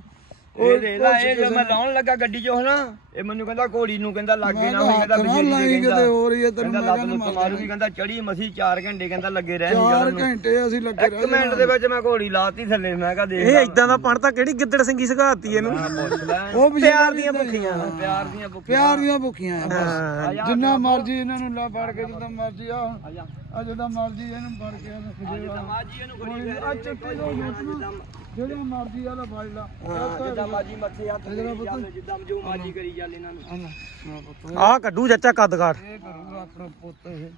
ਇਹ ਦੇ ਲਾ ਇਹ ਜੇ ਮੈਂ ਲਾਉਣ ਲੱਗਾ ਗੱਡੀ 'ਚ ਹਨਾ। ਇਹ ਮੈਨੂੰ ਕਹਿੰਦਾ ਘੋੜੀ ਨੂੰ ਕਹਿੰਦਾ ਲੱਗੇ ਨਾ ਹੋਈ ਕਹਿੰਦਾ ਲਾਈ ਦੇ ਕਿਤੇ ਹੋਰ ਹੀ ਆ, ਕਹਿੰਦਾ ਤੈਨੂੰ ਮੈਂ ਕਹਿੰਦਾ ਮਾਰੂਗੀ ਕਹਿੰਦਾ ਚੜੀ ਮਸੀ 4 ਘੰਟੇ ਕਹਿੰਦਾ ਲੱਗੇ ਰਹਿ ਨਹੀਂ ਚਾਰ ਜਾਣ ਨੂੰ ਘੰਟੇ ਅਸੀਂ ਲੱਗੇ ਇੱਕ ਮਿੰਟ ਦੇ ਵਿੱਚ ਮੈਂ ਘੋੜੀ ਲਾਤੀ ਥੱਲੇ ਮੈਂ ਕਿਹਾ ਦੇਖ ਇਹ ਇਦਾਂ ਦਾ ਪਣ ਤਾਂ ਕਿਹੜੀ ਗਿੱਦੜ ਸਿੰਘੀ ਸਗਾਤੀ ਇਹਨੂੰ? ਲੈ ਉਹ ਪਿਆਰ ਦੀਆਂ ਭੁੱਖੀਆਂ। ਪਿਆਰ ਦੀਆਂ ਬੁੱਕੀਆਂ ਪਿਆਰ ਦੀਆਂ ਭੁੱਖੀਆਂ ਆ ਬਸ। ਹਾਂ। ਜਿੰਨਾ ਮਰਜ਼ੀ ਇਹਨਾਂ ਨੂੰ ਲਾ ਫੜ ਕੇ ਜਿੱਦਾਂ ਮਰਜ਼ੀ ਆ। ਆ ਜਿੱਦਾਂ ਮਰਜ਼ੀ ਇਹਨੂੰ ਫੜ ਕੇ ਇਹਨੂੰ ਖਜੇੜਾ ਮਾਜੀ ਇਹਨੂੰ ਘੋੜੀ ਆ ਚੱਕੇ ਜੋ ਜਿਹੜਾ ਮਰਜ਼ੀ ਆ ਲਾ ਫੜ ਲਾ। ਹਾਂ ਜਿੱਦਾਂ ਮਾਜੀ ਮੱਥੇ ਹੱਥ ਜਿੱਦਾਂ ਜੋ ਮਾਜੀ ਕਰੀ ਚੱਲ ਇਹਨਾਂ ਨੂੰ ਆਹ ਕੱਢੂ ਚਾਚਾ ਕੱਦ ਕਾਠ ਇਹ ਕਰੂਗਾ ਆਪਣਾ ਪੁੱਤ ਇਹ।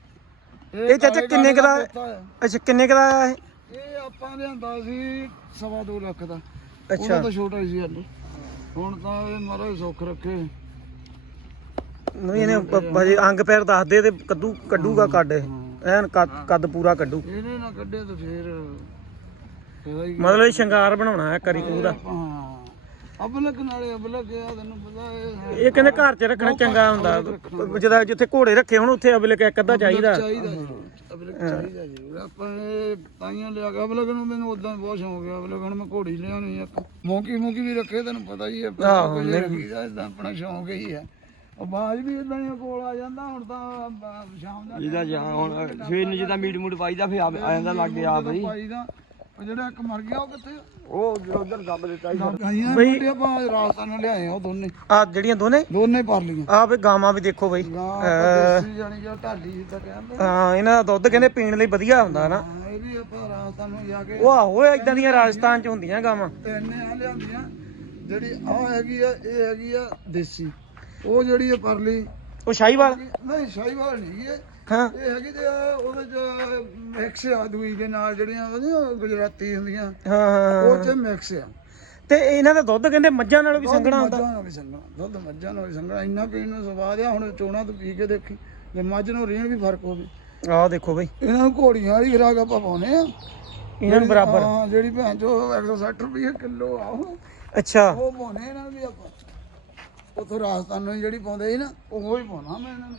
ਇਹ ਚਾਚਾ ਕਿੰਨੇ ਕੁ ਦਾ ਪੁੱਤ ਹੈ। ਅੱਛਾ ਕਿੰਨੇ ਕੁ ਦਾ ਆਇਆ ਇਹ? ਇਹ ਆਪਾਂ ਲਿਆਂਦਾ ਸੀ ਸਵਾ ਦੋ ਲੱਖ ਦਾ। ਅੱਛਾ। ਤਾਂ ਛੋਟਾ ਹੀ ਸੀ ਹਲੇ। ਹੁਣ ਤਾਂ ਇਹ ਮਹਾਰਾਜ ਸੁੱਖ ਰੱਖੇ। ਨਹੀਂ ਇਹਨੇ ਬਜੇ ਅੰਗ ਪੈਰ ਦੱਸਦੇ ਤੇ ਕੱਦੂ ਕੱਢੂਗਾ ਕੱਢ। ਇਹ। ਐਨ ਕੱਦ- ਕੱਦ ਪੂਰਾ ਕੱਢੂ। ਇਹਨੇ ਨਾ ਕੱਢੇ ਤਾਂ ਫੇਰ ਹੀ ਮਤਲਬ ਇਹ ਸ਼ਿੰਗਾਰ ਬਣਾਉਣਾ ਹੈ ਕਰੀ ਕੂ ਦਾ। ਹਾਂ। ਅਬਲਕ ਨਾਲੇ ਅਬਲਕ ਆ ਤੈਨੂੰ ਪਤਾ ਇਹ ਇਹ ਕਹਿੰਦੇ ਘਰ 'ਚ ਰੱਖਣਾ ਚੰਗਾ ਹੁੰਦਾ। ਜਿਹਦਾ ਜਿੱਥੇ ਘੋੜੇ ਰੱਖੇ ਹੁਣ ਉੱਥੇ ਅਬਲੇ ਇੱਕ ਅੱਧਾ ਚਾਹੀਦਾ। ਅਬਲਕ ਚਾਹੀਦਾ ਜ਼ਰੂਰ ਆਪਾਂ ਤਾਈਆਂ ਲਿਆ ਕੇ ਅਬਲਕ ਨੂੰ ਮੈਨੂੰ ਉਦਾਂ ਬਹੁਤ ਸ਼ੌਂਕ ਆ ਅਬਲਕ ਹੁਣ ਮੈਂ ਘੋੜੀ ਲਿਆਉਣੀ ਇੱਕ ਮੌਂਕੀ ਮੌਂਕੀ ਵੀ ਰੱਖੇ ਤੈਨੂੰ ਪਤਾ ਹੀ ਹੈ ਆਹੋ, ਕੁਝ ਰੱਖੀਦਾ ਇਦਾਂ ਆਪਣਾ ਸ਼ੌਂਕ ਹੀ ਹੈ ਉਹ ਬਾਜ ਵੀ ਇਦਾਂ ਹੀ ਕੋਲ ਆ ਜਾਂਦਾ ਹੁਣ ਤਾਂ ਬ- ਸ਼ਾਮ ਦਾ ਜਿਹਦਾ ਜਾਂ ਹੁਣ ਸਵੇਰ ਨੂੰ ਜਿੱਦਾਂ ਮੀਟ ਮੂਟ ਪਾਈਦਾ ਫੇ ਆ ਜਾਂਦਾ ਲੱਗ ਗਿਆ ਬਈ। ਭਾਈ ਦਾ ਉਹ ਜਿਹੜਾ ਇੱਕ ਮਰ ਗਿਆ ਉਹ ਕਿੱਥੇ ਆ? ਉਹ ਉਧਰ ਦੱਬ ਦਿੱਤਾ ਸੀ। ਗਾਈਆਂ ਮੁੰਡੇ ਆਪਾਂ ਰਾਜਸਥਾਨ ਨੂੰ ਲਿਆਏ ਆ ਉਹ ਦੋਨੇ। ਆ ਜਿਹੜੀਆਂ ਦੋਨੇ? ਦੋਨੇ ਪਰ ਲੀਆਂ ਆ ਵੀ ਗਾਵਾਂ ਵੀ ਦੇਖੋ ਬਈ। ਗਾਂ ਆਪਾਂ ਦੇਸੀ ਜਾਣੀ ਜਾਂ ਢਾਲੀ ਜਿੱਦਾਂ ਕਹਿੰਦੇ ਹਾਂ ਇਹਨਾਂ ਦਾ ਦੁੱਧ ਕਹਿੰਦੇ ਪੀਣ ਲਈ ਵਧੀਆ ਹੁੰਦਾ ਨਾ। ਹਾਂ ਇਹ ਵੀ ਆਪਾਂ ਰਾਜਸਥਾਨ ਨੂੰ ਜਾ ਕੇ ਉਹ ਆਹੋ ਇਦਾਂ ਦੀਆਂ ਰਾਜਸਥਾਨ 'ਚ ਹੁੰਦੀਆਂ ਗਾਵਾਂ। ਤਿੰਨ ਆ ਲਿਆਂਦੀਆਂ। ਜਿਹੜੀ ਆ ਹੈਗੀ ਆ ਇਹ ਹੈਗੀ ਆ ਦੇਸੀ। ਉਹ ਜਿਹੜੀ ਆ ਪਰਲੀ। ਉਹ ਸ਼ਾਹੀਵਾਲ? ਨਹੀਂ ਸ਼ਾਹੀਵਾਲ ਨਹੀਂ ਇਹ। ਹਾਂ। ਇਹ ਹੈਗੀ ਤੇ ਆ ਉਹਦੇ ਚ ਮਿਕਸ ਆ ਦੂਈ ਦੇ ਨਾਲ ਜਿਹੜੀਆਂ ਉਹਦੀਆਂ ਗੁਜਰਾਤੀ ਹੁੰਦੀਆਂ। ਹਾਂ ਹਾਂ ਉਹ ਚ ਮਿਕਸ ਆ। ਤੇ ਇਹਨਾਂ ਦਾ ਦੁੱਧ ਕਹਿੰਦੇ ਮੱਝਾਂ ਨਾਲੋਂ ਵੀ ਸੰਘਣਾ ਹੁੰਦਾ? ਮੱਝਾਂ ਨਾਲ ਵੀ ਸੰਗਣਾ ਦੁੱਧ ਮੱਝਾਂ ਨਾਲ ਵੀ ਸੰਗਣਾ ਇੰਨਾ ਪੀਣ ਨੂੰ ਸਵਾਦ ਆ ਹੁਣ ਚੋਣਾ ਤੋਂ ਪੀ ਕੇ ਦੇਖੀ। ਜੇ ਮੱਝ ਨੂੰ ਰੀਣ ਵੀ ਫ਼ਰਕ ਹੋਵੇ। ਆਹ ਦੇਖੋ ਬਈ। ਇਹਨਾਂ ਨੂੰ ਘੋੜੀਆਂ ਵਾਲੀ ਖਰਾਕ ਆਪਾਂ ਪਾਉਨੇ ਆ। ਇਹਨਾਂ ਨੂੰ ਬਰਾਬਰ। ਹਾਂ ਜਿਹੜੀ ਭੈਣ ਚੋ 160 ਰੁਪਏ ਕਿਲੋ ਆ ਉਹ। ਅੱਛਾ। ਉਹ ਪਾਉਨੇ ਇਹਨਾਂ ਨੂੰ ਵੀ ਆਪਾਂ। ਉਥੋਂ ਰਾਜਸਥਾਨ ਨੂੰ ਜਿਹੜੀ ਪਾਉਂਦੇ ਸੀ ਨਾ ਉਹ ਹੀ ਪਾਉਣਾ ਮੈਂ ਇਹਨਾਂ ਨੂੰ।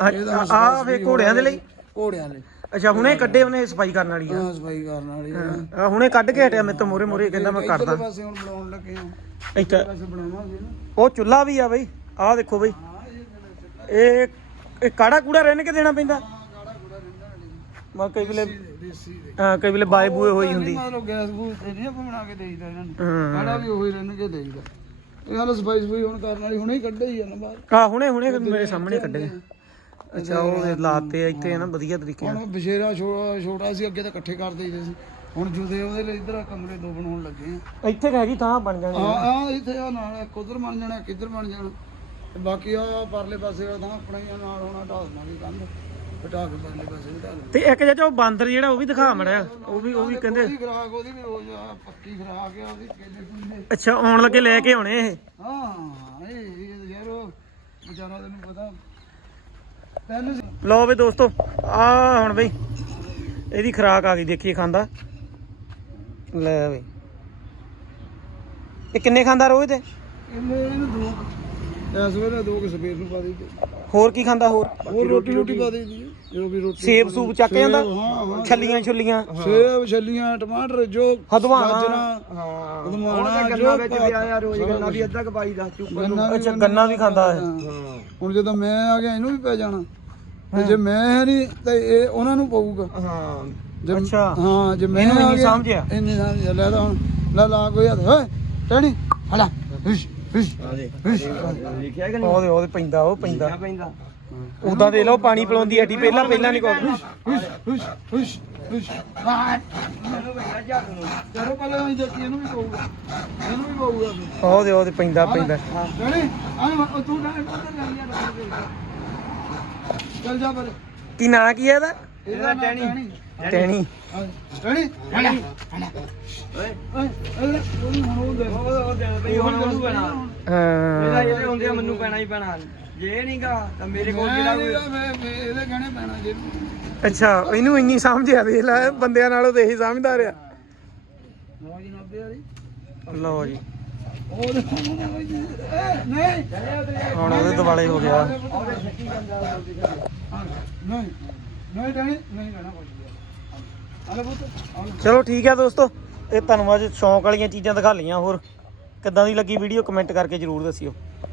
ਆ ਵੇ ਘੋੜਿਆਂ ਦੇ ਲਈ? ਘੋੜਿਆਂ ਲਈ। ਅੱਛਾ ਹੁਣੇ ਕੱਢੇ ਉਹਨੇ ਸਫ਼ਾਈ ਕਰਨ ਵਾਲੀ ਆ? ਹਾਂ ਸਫ਼ਾਈ ਕਰਨ ਵਾਲੀ ਆ। ਆ, ਹੁਣੇ ਕੱਢ ਕੇ ਹਟਿਆ ਮੇਰੇ ਤੋਂ ਮੋਰੇ ਮੋਰੇ ਕਹਿੰਦਾ ਮੈਂ ਇੱਧਰਲੇ ਕਰਦਾ। ਪਾਸੇ ਹੁਣ ਬਣਾਉਣ ਲੱਗੇ ਆ। ਇੱਥੇ ਪਾਸੇ ਬਣਾਵਾਂਗੇ ਨਾ। ਉਹ ਚੁੱਲਾ ਵੀ ਆ ਬਈ ਆਹ ਦੇਖੋ ਬਈ। ਇਹ ਇਹ ਕਾੜਾ ਕੂੜਾ ਰਹਿਣ ਕੇ ਦੇਣਾ ਪੈਂਦਾ? ਗਾੜਾ ਗੁੜਾ ਰਹਿੰਦਾ ਨਹੀਂ ਮੈਂ ਕਈ ਵੇਲੇ ਦੇਸੀ ਦੇ ਹਾਂ, ਕਈ ਵੇਲੇ ਬਾਏ ਬੂਏ ਹੋਈ ਹੁੰਦੀ। ਮਤਲਬ ਗੈਸ ਗੂਸ ਤੇ ਨਹੀਂ ਆਪਾਂ ਬਣਾ ਕੇ ਦੇਈਦਾ ਇਹਨਾਂ ਨੂੰ। ਹਾਂ। ਕਾੜਾ ਵੀ ਉਹੀ ਰਹਿਣਗੇ ਦੇਈਦਾ। ਇਹ ਹਾਲ ਸਫ਼ਾਈ ਸਫ਼ਾਈ ਹੁਣ ਕਰਨ ਵਾਲੀ ਹੁਣੇ ਹੀ ਕੱਢੇ ਹੀ ਆ ਨਾ ਬਾਹਰ। ਆ ਹੁਣੇ ਹੁਣੇ ਮੇਰੇ ਸਾਹਮਣੇ ਕੱਢੇ। ਅੱਛਾ ਉਹ ਲਾਤੇ ਆ ਇੱਥੇ ਨਾ ਵਧੀਆ ਤਰੀਕੇ ਨਾਲ। ਹੁਣ ਬਸ਼ੇਰਾ ਛੋ- ਛੋਟਾ ਸੀ ਅੱਗੇ ਤਾਂ ਇਕੱਠੇ ਕਰ ਦੇਈਦੇ ਸੀ। ਹੁਣ ਜੁਦੇ ਉਹਦੇ ਲਈ ਇਧਰ ਕਮਰੇ ਦੋ ਬਣਾਉਣ ਲੱਗੇ ਆ। ਇੱਥੇ ਹੈਗੀ ਥਾਂ ਬਣ ਜਾਣੀ ਆ ਆ ਇੱਥੇ ਆ ਨਾਲ ਇੱਕ ਉਧਰ ਬਣ ਜਾਣਾ ਇੱਕ ਇੱਧਰ ਬਣ ਜਾਣਾ। ਤੇ ਬਾਕੀ ਆ ਪਰਲੇ ਪਾਸੇ ਵਾਲਾ ਤਾਂ ਆਪਣਾ ਹੀ ਨਾਲ ਹੋਣਾ ਢਾਲ ਦਾਂਗੇ ਕੰਧ। ਪਟਾ ਕੇ ਪਰਲੇ ਪਾਸੇ ਵੀ ਢਾਲ। ਤੇ ਇੱਕ ਜਿਹੜਾ ਉਹ ਬਾਂਦਰ ਜਿਹੜਾ ਉਹ ਵੀ ਦਿਖਾ ਮੜਿਆ। ਉਹ ਵੀ ਉਹ ਵੀ ਕਹਿੰਦੇ ਉਹਦੀ ਖਰਾਕ ਉਹਦੀ ਵੀ ਰੋਜ਼ ਆ ਪੱਕੀ ਖਰਾਕ ਆ ਉਹਦੀ ਕੇਲੇ ਕੁੰਡੇ। ਅੱਛਾ ਆਉਣ ਲੱਗੇ ਲੈ ਕੇ ਆਉਣੇ ਇਹ? ਹਾਂ ਇਹ ਯਾਰ ਉਹ ਵਿਚਾਰਾ ਤੈਨੂੰ ਪਤਾ ਲਓ ਵੀ ਦੋਸਤੋ ਆ ਹੁਣ ਬਈ ਇਹਦੀ ਖਰਾਕ ਆ ਗਈ ਦੇਖੀਏ ਖਾਂਦਾ। ਲੈ ਬਈ। ਇਹ ਕਿੰਨੇ ਖਾਂਦਾ ਰੋਜ਼ ਤੇ? ਇਹਨੇ ਇਹਨੂੰ ਦੋ ਕੁ- ਇਸ ਵੇਲੇ ਦੋ ਕਿ ਸਵੇਰ ਨੂੰ ਪਾ ਦੇ ਹੋਰ ਕੀ ਖਾਂਦਾ ਹੋਰ? ਹੋਰ ਰੋਟੀ ਰੋਟੀ ਪਾ ਦੇ ਦੀ ਜੋ ਵੀ ਰੋਟੀ ਸੇਬ ਸੂਬ ਚੱਕ ਜਾਂਦਾ? ਛੱਲੀਆਂ ਛੁੱਲੀਆਂ। ਸੇਬ ਛੱਲੀਆਂ ਟਮਾਟਰ ਜੋ ਹਦਵਾਣਾ। ਹਾਂ। ਹਦਵਾਣਾ ਜੋ ਗੰਨਾ ਵਿੱਚ ਵੀ ਆਇਆ ਰੋਜ਼ ਗੰਨਾ ਵੀ ਅੱਧਾ ਕਪਾਈ ਦਾ ਚੁੱਪ ਅੱਛਾ ਗੰਨਾ ਵੀ ਖਾਂਦਾ ਹੈ ਹਾਂ। ਹੁਣ ਜਦੋਂ ਮੈਂ ਆ ਗਿਆ ਇਹਨੂੰ ਵੀ ਪੈ ਜਾਣਾ। ਤੇ ਜੇ ਮੈਂ ਨਹੀਂ ਤੇ ਇਹ ਉਹਨਾਂ ਨੂੰ ਪਊਗਾ। ਹਾਂ ਅੱਛਾ। ਹਾਂ ਜੇ ਮੈਂ ਇਹਨੂੰ ਗਿਆ ਸਮਝਿਆ? ਇੰਨੀ ਸਮਝਿਆ। ਲੈ ਤਾਂ ਹੁਣ। ਲੈ ਲਾ ਕੋਈ ਹੱਥ। ਓਏ ਟੈਣੀ ਹਲਾ ਨਹੀਂ? ਉਹਦੇ ਉਹਦੇ ਪੈਂਦਾ ਉਹ ਪੈਂਦਾ। ਪੈਂਦਾ। ਉਦਾਂ ਦੇ ਲਓ ਪਾਣੀ ਪਿਲਾਉਂਦੀ ਐਡੀ ਪਹਿਲਾਂ ਪਹਿਲਾਂ ਨਹੀਂ ਕੋਈ। ਇਹਨੂੰ ਇਹਨੂੰ। ਉਹਦੇ ਉਹਦੇ ਪੈਂਦਾ ਪੈਂਦਾ ਟੈਣੀ ਆ ਲੈ, ਤੂੰ ਟੈਣੀ ਉੱਧਰ ਜਾ ਯਾਰ ਚੱਲ ਜਾ ਪਰ ਕੀ ਨਾਂ ਕੀ ਹੈ ਇਹਦਾ? ਇਹਦਾ ਟੈਣੀ। ਟੈਣੀ। ਟੈਣੀ। ਓਏ ਓਏ ਹਾਂ। ਇਹਦੇ ਹੁੰਦੇ ਆ ਮੈਨੂੰ ਪੈਣਾ ਹੀ ਪੈਣਾ। ਜੇ ਨਹੀਂਗਾ ਤਾਂ ਮੇਰੇ ਕੋਲ ਜਿਹੜਾ ਇਹਦੇ ਗਹਿਣੇ ਪੈਣਾ ਜੇ। ਅੱਛਾ ਇਹਨੂੰ ਇੰਨੀ ਸਮਝ ਆ ਦੇਖ ਲੈ ਬੰਦਿਆਂ ਨਾਲੋਂ ਤੇ ਇਹੀ ਸਮਝਦਾ ਰਿਹਾ ਨੌ ਜੀ 90 ਵਾਲੀ। ਲਓ ਜੀ। ਹੁਣ ਉਹਦੇ ਦੁਆਲੇ ਹੋ ਗਿਆ। ਚਲੋ ਠੀਕ ਹੈ ਦੋਸਤੋ ਇਹ ਤੁਹਾਨੂੰ ਅੱਜ ਸ਼ੌਂਕ ਵਾਲੀਆਂ ਚੀਜ਼ਾਂ ਦਿਖਾ ਲਈਆਂ ਹੋਰ। ਕਿੱਦਾਂ ਦੀ ਲੱਗੀ ਵੀਡੀਓ ਕਮੈਂਟ ਕਰਕੇ ਜਰੂਰ ਦੱਸਿਓ।